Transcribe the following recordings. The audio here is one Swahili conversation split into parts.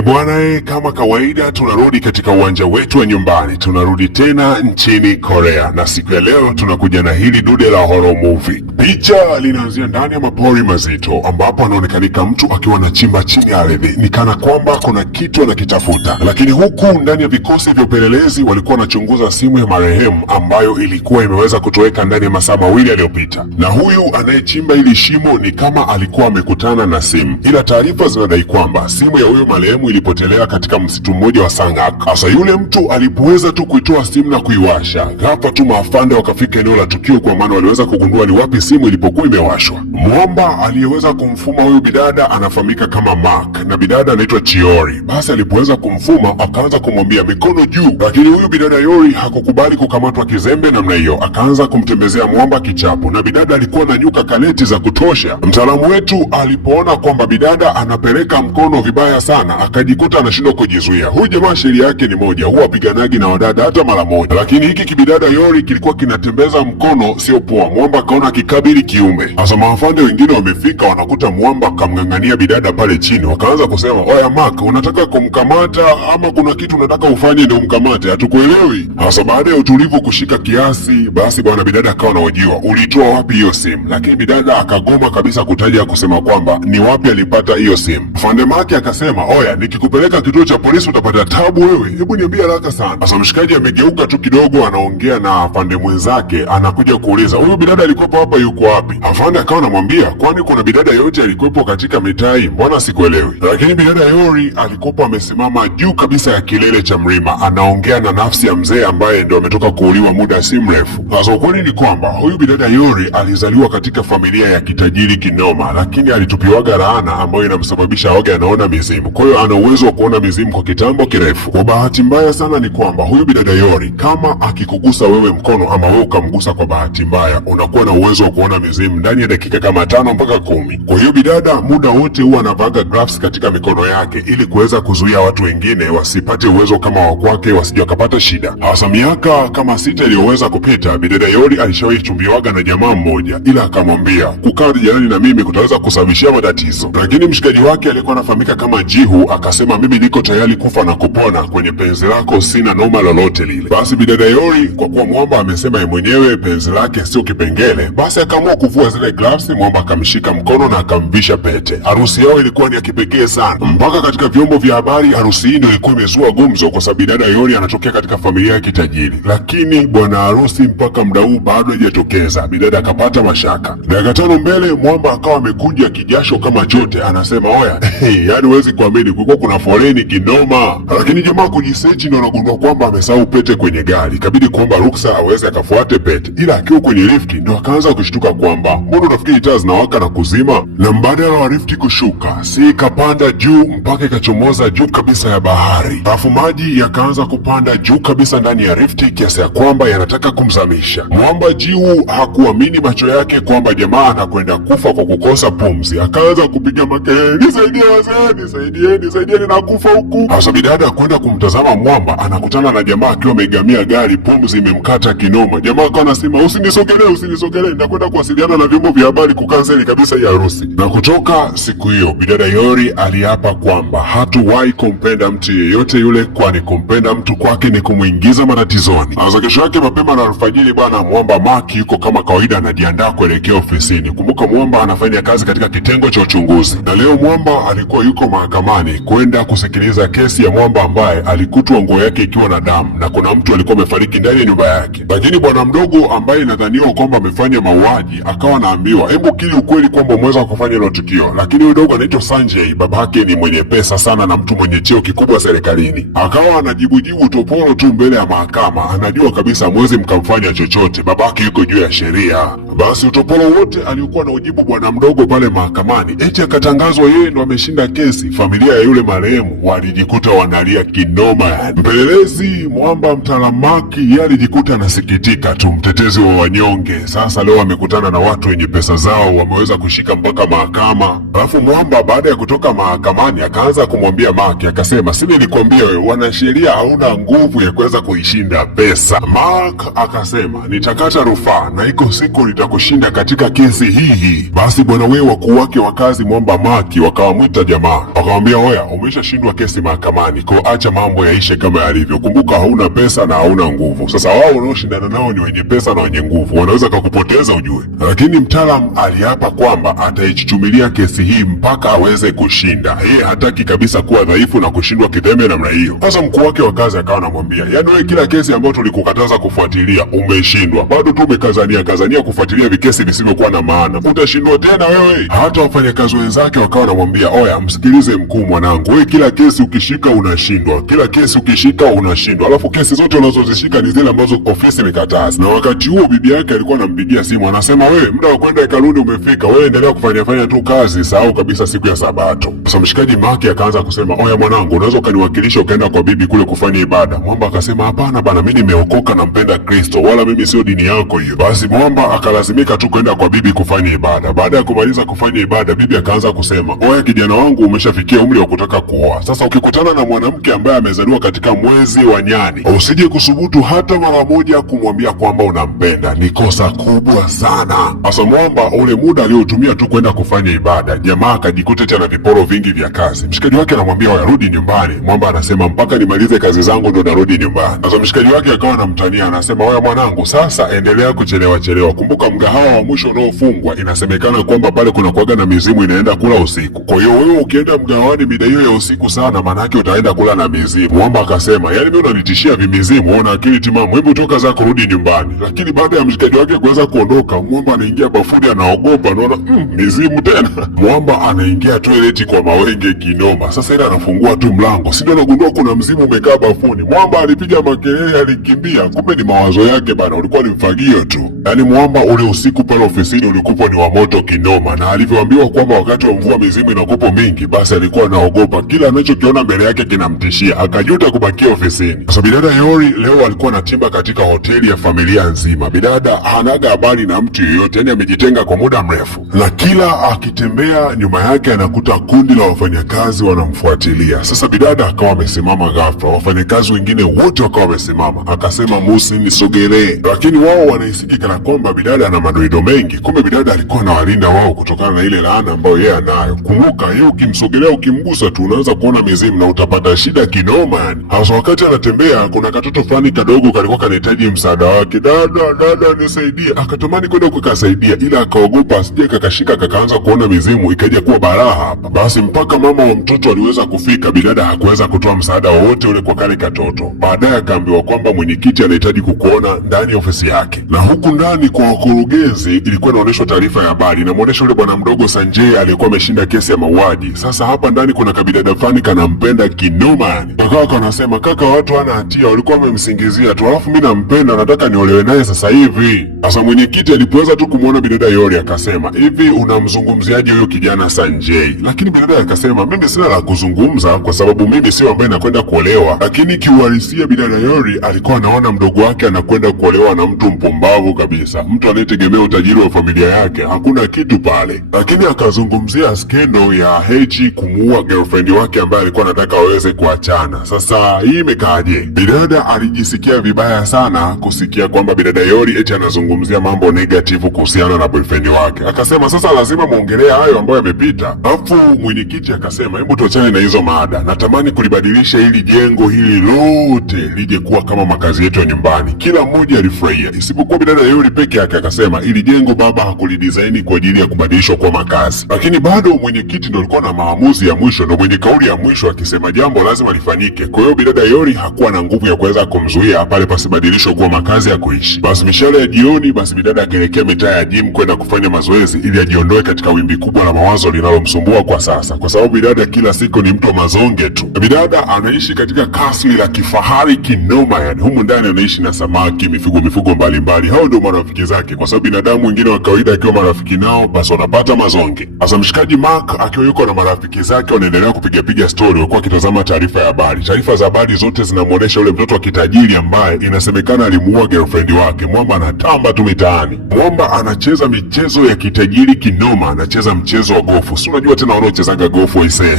Bwana, kama kawaida tunarudi katika uwanja wetu wa nyumbani, tunarudi tena nchini Korea, na siku ya leo tunakuja na hili dude la horror movie. Picha linaanzia ndani ya mapori mazito, ambapo anaonekanika mtu akiwa anachimba chini ya ardhi, ni kana kwamba kuna kitu anakitafuta. Lakini huku ndani ya vikosi vya upelelezi walikuwa wanachunguza simu ya marehemu ambayo ilikuwa imeweza kutoweka ndani ya masaa mawili yaliyopita, na huyu anayechimba hili shimo ni kama alikuwa amekutana na simu, ila taarifa zinadai kwamba simu ya huyo marehemu ilipotelea katika msitu mmoja wa Sangak. Sasa yule mtu alipoweza tu kuitoa simu na kuiwasha, ghafla tu maafande wakafika eneo la tukio, kwa maana waliweza kugundua ni wapi simu ilipokuwa imewashwa. Mwamba aliyeweza kumfuma huyu bidada anafahamika kama Mark, na bidada anaitwa Chiori. Basi alipoweza kumfuma akaanza kumwambia mikono juu, lakini huyu bidada Yori hakukubali kukamatwa kizembe namna hiyo, akaanza kumtembezea Mwamba kichapo, na bidada alikuwa na nyuka kaleti za kutosha. Mtaalamu wetu alipoona kwamba bidada anapeleka mkono vibaya sana, akajikuta anashindwa kujizuia. Huyu jamaa sheria yake ni moja, huwa apiganagi na wadada hata mara moja, lakini hiki kibidada Yori kilikuwa kinatembeza mkono sio poa. Mwamba akaona kikabili kiume. Sasa maafande wengine wamefika, wanakuta Mwamba kamng'ang'ania bidada pale chini, wakaanza kusema, oya Mark, unataka kumkamata ama kuna kitu unataka ufanye ndio umkamate? Hatukuelewi. Sasa baada ya utulivu kushika kiasi, basi bwana bidada akawa anahojiwa, ulitoa wapi hiyo simu? Lakini bidada akagoma kabisa kutaja kusema kwamba ni wapi alipata hiyo simu. Afande Mark akasema, oya, nikikupeleka kituo cha polisi utapata tabu wewe, hebu niambie haraka sana. Sasa mshikaji amegeuka tu kidogo, anaongea na afande mwenzake, anakuja kuuliza huyu bidada alikuwepo hapa, yuko wapi? Afande akawa anamwambia, kwani kuna bidada yote alikuwepo katika mitaa hii? Mbona sikuelewi? Lakini bidada Yori alikuwa amesimama juu kabisa ya kilele cha mlima, anaongea na nafsi ya mzee ambaye ndio ametoka kuuliwa muda si mrefu. Sasa ukweli ni kwamba huyu bidada Yori alizaliwa katika familia ya kitajiri kinoma, lakini alitupiwaga laana ambayo inamsababisha aoge anaona mizimu. Kwa hiyo ana uwezo wa kuona mizimu kwa kitambo kirefu. Kwa bahati mbaya sana ni kwamba huyu bidada Yori, kama akikugusa wewe mkono ama wewe ukamgusa kwa bahati mbaya, unakuwa na uwezo wa kuona mizimu ndani ya dakika kama 5 mpaka 10. Kwa hiyo bidada muda wote huwa anavaga gloves katika mikono yake ili kuweza kuzuia watu wengine wasipate uwezo kama wa kwake, wasije wakapata shida. Hasa miaka kama 6 iliyoweza kupita, bidada Yori alishawahi chumbiwaga na jamaa mmoja, ila akamwambia kukaa jirani na mimi kutaweza kusababishia matatizo. Lakini mshikaji wake alikuwa anafahamika kama Jihu akasema, mimi niko tayari kufa na kupona kwenye penzi lako, sina noma lolote lile. Basi bidada Yori, kwa kuwa Mwamba amesema yeye mwenyewe penzi lake sio kipengele, basi akaamua kuvua zile gloves. Mwamba akamshika mkono na akamvisha pete. Harusi yao ilikuwa ni ya kipekee sana, mpaka katika vyombo vya habari harusi hii ndio ilikuwa imezua gumzo, kwa sababu bidada Yori anatokea katika familia ya kitajiri. Lakini bwana harusi mpaka muda huu bado hajatokeza. Bidada akapata mashaka. Dakika 5 mbele, Mwamba akawa amekunja kijasho kama chote, anasema oya, yaani huwezi kuamini, kulikuwa kuna foleni kinoma. Lakini jamaa kujisearch ndio anagundua kwamba amesahau pete kwenye gari, ikabidi kuomba ruksa aweze akafuate pete. Ila akiwa kwenye lifti ndio akaanza kushtuka kwamba mbona unafikiri taa zinawaka na kuzima, na mbadala wa lifti kushuka, si ikapanda juu mpaka ikachomoza juu kabisa ya bahari, alafu maji yakaanza kupanda juu kabisa ndani ya lifti kiasi ya kwamba yanataka kumzamisha. Mwamba Jiu hakuamini macho yake kwamba jamaa anakwenda kufa kwa kukosa pumzi, akaanza kupiga makelele, nisaidie wazee, nisaidieni na kufa huku. Hasa bidada kwenda kumtazama Mwamba, anakutana na jamaa akiwa amegamia gari, pumzi imemkata kinoma. Jamaa akawa anasema, usinisogelee, nitakwenda kuwasiliana na vyombo vya habari kukanseli kabisa hii harusi. Na kutoka siku hiyo bidada Yori aliapa kwamba hatuwahi kumpenda mtu yeyote yule, kwani kumpenda mtu kwake ni kumuingiza matatizoni. Sasa kesho yake mapema na alfajiri bwana, Mwamba Mark yuko kama kawaida anajiandaa kuelekea ofisini. Kumbuka Mwamba anafanya kazi katika kitengo cha uchunguzi, na leo Mwamba alikuwa yuko mahakamani kwenda kusikiliza kesi ya Mwamba ambaye alikutwa nguo yake ikiwa na damu na kuna mtu alikuwa amefariki ndani ya nyumba yake. Lakini bwana mdogo ambaye inadhaniwa kwamba amefanya mauaji akawa anaambiwa, hebu kili ukweli kwamba umeweza kufanya hilo tukio. Lakini huyo dogo anaitwa Sanjay, babake ni mwenye pesa sana na mtu mwenye cheo kikubwa serikalini, akawa anajibujibu toporo tu mbele ya mahakama. Anajua kabisa mwezi mkamfanya chochote, babake yuko juu ya sheria. Basi utoporo wote aliokuwa na ujibu bwana mdogo pale mahakamani, eti akatangazwa yeye ndo ameshinda kesi. Familia ya yule marehemu walijikuta wanalia kinoma. Mpelelezi Mwamba mtalamaki yeye alijikuta anasikitika tu, mtetezi wa wanyonge. Sasa leo amekutana na watu wenye pesa zao, wameweza kushika mpaka mahakama. Alafu Mwamba baada ya kutoka mahakamani akaanza kumwambia Mark, akasema, si nilikwambia wewe wanasheria hauna nguvu ya kuweza kuishinda pesa. Mark akasema, nitakata rufaa na iko siku nitakushinda katika kesi hii. Basi bwana wewe wakuu wake wa kazi Mwamba Mark wakawamwita jamaa, wakamwambia, oya, anamwambia umeshashindwa kesi mahakamani, kwa acha mambo yaishe kama yalivyo. Kumbuka hauna pesa na hauna nguvu. Sasa wao wanaoshindana nao ni wenye pesa na wenye nguvu, wanaweza kukupoteza ujue. Lakini mtaalamu aliapa kwamba ataichuchumilia kesi hii mpaka aweze kushinda. Yeye hataki kabisa kuwa dhaifu na kushindwa kidheme namna hiyo. Sasa mkuu wake wa kazi akawa anamwambia, yaani wewe kila kesi ambayo tulikukataza kufuatilia umeshindwa, bado tu umekazania kufuatilia vikesi visivyokuwa na maana, utashindwa tena wewe. Hata wafanyakazi wenzake wakawa wanamwambia, oya, msikilize mkuu mwanangu, wewe kila kesi ukishika unashindwa, kila kesi ukishika unashindwa, alafu kesi zote unazozishika ni zile ambazo ofisi imekataza. Na wakati huo bibi yake alikuwa anampigia simu, anasema, wewe muda wa kwenda hekaluni umefika, wewe endelea kufanya tu kazi, sahau kabisa siku ya Sabato. Sasa mshikaji Maki akaanza kusema, oya mwanangu, unaweza ukaniwakilisha ukaenda kwa bibi kule kufanya ibada. Mwamba akasema, hapana bana, mimi nimeokoka na mpenda Kristo, wala mimi sio dini yako hiyo. Basi Mwamba akalazimika tu kwenda kwa bibi kufanya ibada. Baada ya kumaliza kufanya ibada, bibi akaanza kusema, oya kijana wangu, umeshafikia umri wa kutaka kuoa. Sasa ukikutana na mwanamke ambaye amezaliwa katika mwezi wa nyani, usije kusubutu hata mara moja kumwambia kwamba unampenda, ni kosa kubwa sana. Sasa Mwamba ule muda aliotumia tu kwenda kufanya ibada, jamaa akajikuta tena viporo vingi vya kazi. Mshikaji wake anamwambia, oya rudi nyumbani. Mwamba anasema, mpaka nimalize kazi zangu ndo narudi nyumbani. Sasa mshikaji wake akawa anamtania, anasema, oya mwanangu, sasa endelea kuchelewa. Kumbuka mgahawa wa mwisho unaofungwa inasemekana kwamba pale kuna kuaga na mizimu inaenda kula usiku. Kwa hiyo wewe ukienda mgahawani mida hiyo ya usiku sana, maana yake utaenda kula na mizimu. Mwamba akasema, yaani mimi unanitishia vimizimu, una akili timamu, hebu toka zako rudi nyumbani. Lakini baada ya mshikaji wake kuweza kuondoka, Mwamba anaingia bafuni anaogopa, anaona mizimu tena. Mwamba anaingia toileti kwa mawenge kinoma. Sasa ile anafungua tu mlango, si ndio anagundua kuna mzimu umekaa bafuni. Mwamba alipiga makelele, alikimbia, kumbe ni mawazo yake bana, ulikuwa ni mfagio tu. Yaani Mwamba ule usiku pale ofisini ulikuwa ni wa moto kinoma, na alivyoambiwa kwamba wakati wa mvua mizimu inakupo mingi, basi alikuwa anaogopa, kila anachokiona mbele yake kinamtishia, akajuta kubakia ofisini. Sasa bidada Yori leo alikuwa anatimba katika hoteli ya familia nzima. Bidada hanaga habari na mtu yeyote, yani amejitenga kwa muda mrefu, na kila akitembea nyuma yake anakuta kundi la wafanyakazi wanamfuatilia. Sasa bidada akawa amesimama ghafla, wafanyakazi wengine wote wakawa wamesimama. Akasema, Musi nisogelee, lakini wao wanaisiki kana kwamba bidada ana madoido mengi. Kumbe bidada alikuwa anawalinda wao kutokana na ile laana ambayo yeye anayo. Kumbuka yeye ukimsogelea, ukimgusa tu unaanza kuona mizimu na utapata shida kinoma yani. Hasa wakati anatembea, kuna katoto fulani kadogo kalikuwa kanahitaji msaada wake. Dada nisaidie. Akatamani kwenda kukasaidia, ila akaogopa asije kakashika kakaanza kuona mizimu ikaja kuwa balaa hapa. Basi mpaka mama wa mtoto aliweza kufika, bidada hakuweza kutoa msaada wowote ule kwa kale katoto. Baadaye akaambiwa kwamba mwenyekiti anahitaji kukuona ndani ya ofisi yake, na huku ndani kwa wakurugenzi ilikuwa inaonyeshwa taarifa ya habari, inamuonesha yule bwana mdogo Sanjay aliyekuwa ameshinda kesi ya mauaji. Sasa hapa ndani kuna kabidada fulani kanampenda kinoma yani. Wakawa kanasema, kaka, watu hana hatia, walikuwa wamemsingizia tu, alafu mimi nampenda, nataka niolewe naye sasa hivi. Sasa mwenyekiti alipoweza tu kumuona bidada Yori akasema, hivi unamzungumziaje huyo kijana Sanjay? Lakini bidada akasema, mimi sina la kuzungumza kwa sababu mimi sio ambaye nakwenda kuolewa. Lakini kiuhalisia bidada Yori alikuwa anaona mdogo wake anakwenda kuolewa na mtu mpumbavu kabisa, mtu anayetegemea utajiri wa familia yake, hakuna kitu pale. Lakini akazungumzia skendo ya Hechi kumuua girlfriend wake ambaye alikuwa anataka waweze kuachana. Sasa hii imekaaje? Bidada alijisikia vibaya sana kusikia kwamba bidada Yori eti anazungumzia mambo negative kuhusiana na boyfriend wake. Akasema sasa lazima muongelea hayo ambayo yamepita. Alafu mwenyekiti akasema, hebu tuachane na hizo mada, natamani kulibadilisha hili jengo hili lote lije kuwa kama makazi yetu ya nyumbani. Kila mmoja alifurahia isipokuwa bidada Yori peke yake. Akasema ili jengo baba hakulidesign kwa ajili ya kubadilishwa kwa makazi. Lakini bado mwenyekiti ndo alikuwa na maamuzi ya mwisho, ndo mwenye kauli ya mwisho, akisema jambo lazima lifanyike. Kwa hiyo bidada Yori hakuwa na nguvu ya kuweza kumzuia pale pasibadilishwe kuwa makazi ya kuishi. Basi mishale ya jioni, basi bidada akaelekea mitaa ya gym kwenda kufanya mazoezi ili ajiondoe katika wimbi kubwa la mawazo linalomsumbua kwa sasa, kwa sababu bidada kila siku ni mtu wa mazonge tu. Bidada anaishi katika kasri la kifahari kinoma yani. Humu ndani anaishi na samaki, mifugo mbalimbali. Hao ndio marafiki zake, kwa sababu binadamu wengine wa kawaida akiwa marafiki nao basi wanapata mazonge. Sasa mshikaji Mark akiwa yuko na marafiki zake wanaendelea kupiga story, wakiwa kitazama taarifa ya habari. Taarifa za habari zote zinamuonesha yule mtoto wa kitajiri ambaye inasemekana alimuua girlfriend wake. Mwamba anatamba tu mitaani. Mwamba anacheza michezo ya kitajiri kinoma, anacheza mchezo wa gofu. Si unajua tena wanaochezaga gofu waisee.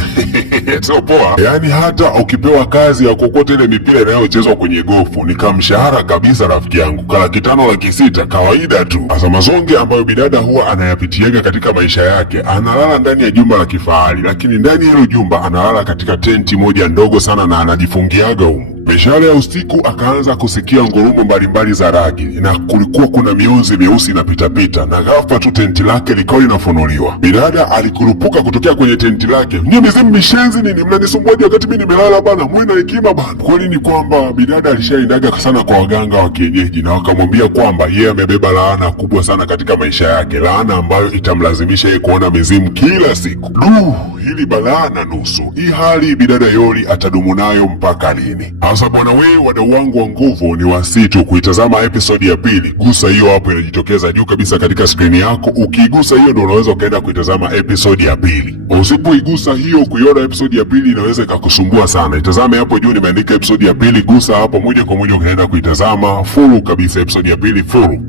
Sio poa. Yaani hata ukipewa kazi ya kokota ile mipira inayochezwa kwenye gofu ni kamshahara kabisa rafiki yangu. Ka 500 600 kawaida tu. Sasa mazonge ambayo bidada huwa anayapitiaga katika maisha yake, analala ndani ya jumba la kifahari, lakini ndani ya hilo jumba analala katika tenti moja ndogo sana na anajifungiaga humo. Mishale ya usiku akaanza kusikia ngurumo mbalimbali za ragi na kulikuwa kuna mionzi meusi inapitapita, na ghafla tu tenti lake likawa linafunuliwa. Bidada alikurupuka kutokea kwenye tenti lake. Nyie mizimu mishenzi nini, mnanisumbuaje wakati mimi nimelala bana? Mwe na hekima bana. Kweli ni kwamba bidada alishaendaga sana kwa waganga wa kienyeji na wakamwambia kwamba yeye amebeba laana kubwa sana katika maisha yake, laana ambayo itamlazimisha yeye kuona mizimu kila siku. Hili balaa na nusu. Hii hali bidada Yori atadumu nayo mpaka lini? Sasa bwana wewe, wadau wangu wa nguvu, ni wasitu kuitazama episodi ya pili. Gusa hiyo hapo inajitokeza juu kabisa katika skrini yako. Ukiigusa hiyo ndio unaweza ukaenda kuitazama episodi ya pili. Usipoigusa hiyo, kuiona episodi ya pili inaweza ikakusumbua sana. Itazame hapo juu nimeandika episodi ya pili, gusa hapo moja kwa moja ukaenda kuitazama full kabisa episodi ya pili full.